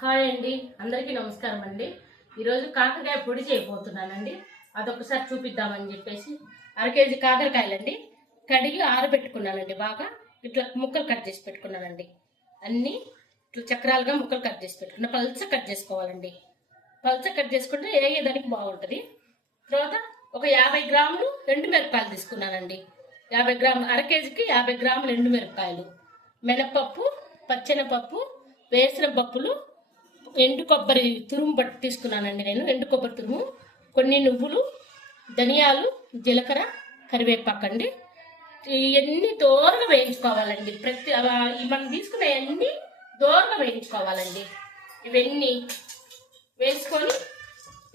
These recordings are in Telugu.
హాయ్ అండి, అందరికీ నమస్కారం అండి. ఈరోజు కాకరకాయ పొడి చేయబోతున్నానండి. అదొకసారి చూపిద్దామని చెప్పేసి అర కేజీ కాకరకాయలండి కడిగి ఆరబెట్టుకున్నానండి. బాగా ఇట్లా ముక్కలు కట్ చేసి పెట్టుకున్నానండి. అన్ని ఇట్లా చక్రాలుగా ముక్కలు కట్ చేసి పెట్టుకున్నా. పల్చ కట్ చేసుకోవాలండి. పల్చ కట్ చేసుకుంటే ఏదానికి బాగుంటుంది. తర్వాత ఒక 50 గ్రాములు ఎండుమిరపకాయలు తీసుకున్నానండి. 50 గ్రాములు, అర కేజీకి 50 గ్రాములు ఎండుమిరపకాయలు, మినపప్పు, పచ్చెనపప్పు, వేసిన పప్పులు, ఎండు కొబ్బరి తురుము బట్టి తీసుకున్నానండి. నేను ఎండు కొబ్బరి తురుము, కొన్ని నువ్వులు, ధనియాలు, జీలకర్ర, కరివేపాకు అండి. ఇవన్నీ దోరగా వేయించుకోవాలండి. మనం తీసుకున్న అన్ని దోరగా వేయించుకోవాలండి. ఇవన్నీ వేసుకొని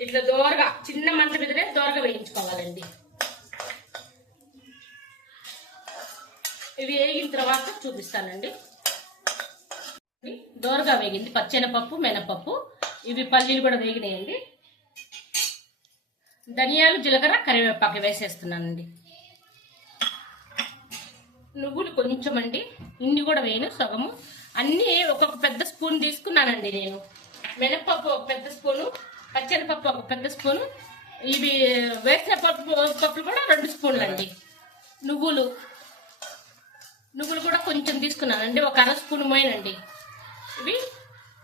ఇట్లా దోరగా చిన్న మంట మీదనే దోరగా వేయించుకోవాలండి. ఇవి వేగిన తర్వాత చూపిస్తానండి. దోరగా వేగింది పచ్చెనపప్పు, మినపప్పు, ఇవి పల్లీలు కూడా వేగినాయండి. ధనియాలు, జీలకర్ర, కరివేపాకు వేసేస్తున్నానండి. నువ్వులు కొంచెం అండి, ఇన్ని కూడా వేయను, సగము. అన్నీ ఒక్కొక్క పెద్ద స్పూన్ తీసుకున్నానండి నేను. మినపప్పు ఒక పెద్ద స్పూను, పచ్చెనపప్పు ఒక పెద్ద స్పూను, ఇవి వేసిన పప్పులు కూడా 2 స్పూన్లు అండి. నువ్వులు కూడా కొంచెం తీసుకున్నానండి, ఒక అర స్పూన్ మోయనండి. ఇవి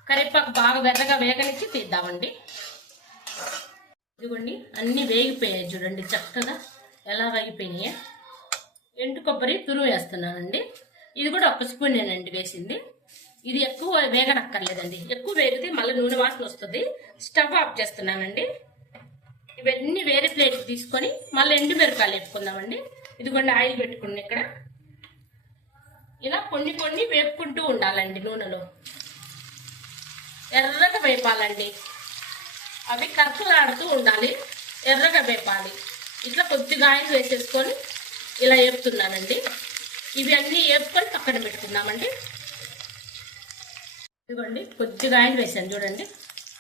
కరివేపాకు బాగా వెర్రగా వేగనిచ్చి తీద్దామండి. ఇదిగోండి అన్నీ వేగిపోయాయి చూడండి, చక్కగా ఎలా వేగిపోయినాయి. ఎండు కొబ్బరి తురుము వేస్తున్నానండి. ఇది కూడా 1 స్పూనేనండి వేసింది. ఇది ఎక్కువ వేగనక్కర్లేదండి. ఎక్కువ వేగితే మళ్ళీ నూనె వాసన వస్తుంది. స్టవ్ ఆఫ్ చేస్తున్నానండి. ఇవన్నీ వేరే ప్లేట్కి తీసుకొని మళ్ళీ ఎండుమిరపకాయలు వేపుకుందామండి. ఇదిగోండి ఆయిల్ పెట్టుకుని ఇక్కడ ఇలా కొన్ని వేపుకుంటూ ఉండాలండి. నూనెలో ఎర్రగా వేపాలండి. అవి కరకలాడుతూ ఉండాలి, ఎర్రగా వేపాలి. ఇట్లా కొద్దిగా ఆయిల్ వేసేసుకొని ఇలా వేపుతున్నానండి. ఇవి అన్నీ వేపుకొని పక్కన పెట్టుకుందామండి. ఇదిగోండి కొద్దిగా ఆయిల్ వేసాను చూడండి.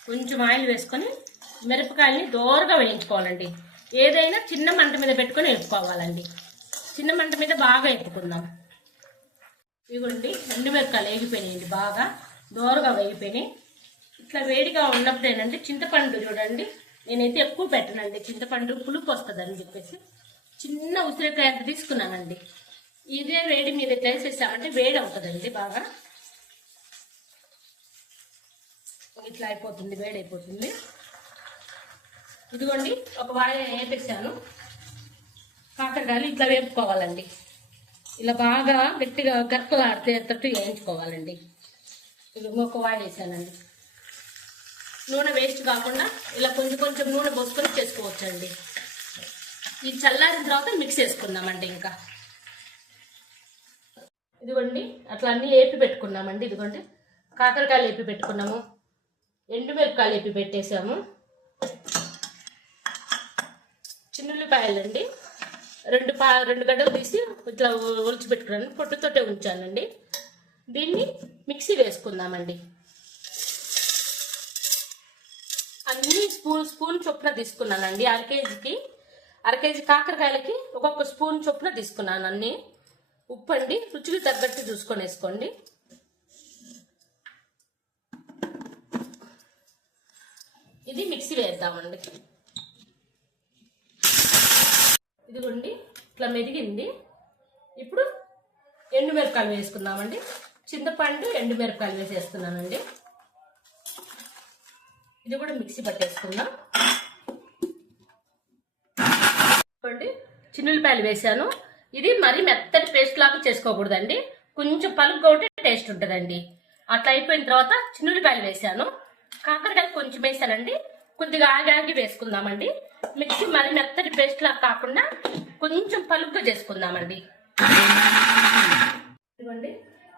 కొంచెం ఆయిల్ వేసుకొని మిరపకాయలని దోరగా వేయించుకోవాలండి. ఏదైనా చిన్న మంట మీద పెట్టుకొని వేపుకోవాలండి. చిన్న మంట మీద బాగా వేపుకుందాం. ఇదిగోండి ఎండుమిరపకాయలు వేగిపోయినాయండి, బాగా దోరగా వేగిపోయినాయి. ఇట్లా వేడిగా ఉన్నప్పుడు ఏంటంటే చింతపండు చూడండి, నేనైతే ఎక్కువ పెట్టనండి. చింతపండు పులుపు వస్తుందని చెప్పేసి చిన్న ఉసిరికాయ అంత తీసుకున్నానండి. ఇదే వేడి మీద ఎట్లా వేసేసామంటే వేడి అవుతుందండి. బాగా ఇట్లా అయిపోతుంది, వేడి అయిపోతుంది. ఇదిగోండి ఒక వాయ వేపేసాను. కాకరకాయలు ఇట్లా వేపుకోవాలండి. ఇలా బాగా గట్టిగా గరకలాడితేటట్టు వేయించుకోవాలండి. ఇది ఒక వాయ వేసానండి. నూనె వేస్ట్ కాకుండా ఇలా కొంచెం నూనె పోసుకొని చేసుకోవచ్చండి. ఇది చల్లారిన తర్వాత మిక్స్ చేసుకుందామండి. ఇంకా ఇదిగోండి అట్లా అన్నీ వేపి పెట్టుకున్నామండి. ఇదిగోండి కాకరకాయలు వేపి పెట్టుకున్నాము, ఎండుమిరపకాయలు వేపి పెట్టేసాము, చిన్నుల్లిపాయలండి 2 గడ్డలు తీసి ఇట్లా ఒలిచి పెట్టుకున్నాను, పొట్టుతోటే ఉంచానండి. దీన్ని మిక్సీ వేసుకుందామండి. అన్ని స్పూన్ చొప్పున తీసుకున్నానండి. అర కేజీ కాకరకాయలకి ఒక్కొక్క స్పూన్ చొప్పున తీసుకున్నాను అన్ని. ఉప్పు అండి రుచికి తగ్గట్టు చూసుకొని వేసుకోండి. ఇది మిక్సీ వేద్దామండి. ఇదిగోండి ఇట్లా మెదిగింది. ఇప్పుడు ఎండుమిరపకాయలు వేసుకుందామండి. చింతపండు, ఎండుమిరపకాయలు వేసేస్తున్నానండి. ఇది కూడా మిక్సీ పట్టేసుకుందాం. చిన్నులపాయలు వేసాను. ఇది మరీ మెత్తటి పేస్ట్ లాగా చేసుకోకూడదండి, కొంచెం పలుగ్గా ఉంటే టేస్ట్ ఉంటుందండి. అట్లా అయిపోయిన తర్వాత చిన్నులపాయలు వేసాను, కాకరకాయలు కొంచెం వేసానండి. కొద్దిగా ఆగి వేసుకుందామండి. మిక్సీ మరీ మెత్తటి పేస్ట్ లాగా కాకుండా కొంచెం పలుగ్గా చేసుకుందామండి. ఇదిగోండి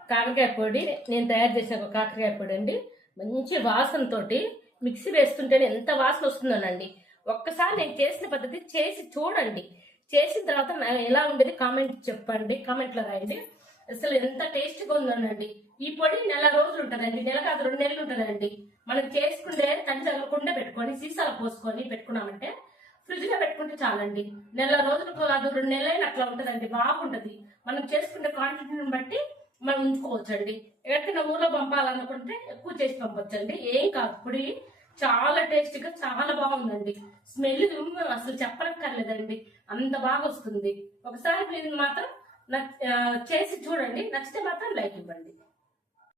కాకరకాయ పొడి నేను తయారు చేసిన కాకరకాయ పొడి అండి. మంచి వాసనతోటి మిక్సీ వేస్తుంటేనే ఎంత వాసన వస్తుందోనండి. ఒక్కసారి నేను చేసిన పద్ధతి చేసి చూడండి. చేసిన తర్వాత ఎలా ఉండేది చెప్పండి, కామెంట్లో రాయండి. అసలు ఎంత టేస్ట్గా ఉందోనండి. ఈ పొడి నెల రోజులు ఉంటుందండి, నెల కాదు 2 నెలలు ఉంటుందండి. మనం చేసుకుంటే తడి తగలకుండా పెట్టుకొని సీసాలు పోసుకొని పెట్టుకున్నామంటే ఫ్రిడ్జ్ లో పెట్టుకుంటే చాలండి. నెల రోజులకు కాదు 2 నెలలైనా అట్లా ఉంటుందండి, బాగుంటుంది. మనం చేసుకునే క్వాంటిటీని బట్టి మనం ఉంచుకోవచ్చండి. ఎక్కడికైనా ఊర్లో పంపాలనుకుంటే ఎక్కువ చేసి పంపొచ్చండి. ఏం కాదు, పొడి చాలా టేస్టీగా చాలా బాగుందండి. స్మెల్ అసలు చెప్పనక్కర్లేదండి, అంత బాగా వస్తుంది. ఒకసారి మీరు మాత్రం చేసి చూడండి, నచ్చితే మాత్రం లైక్ ఇవ్వండి.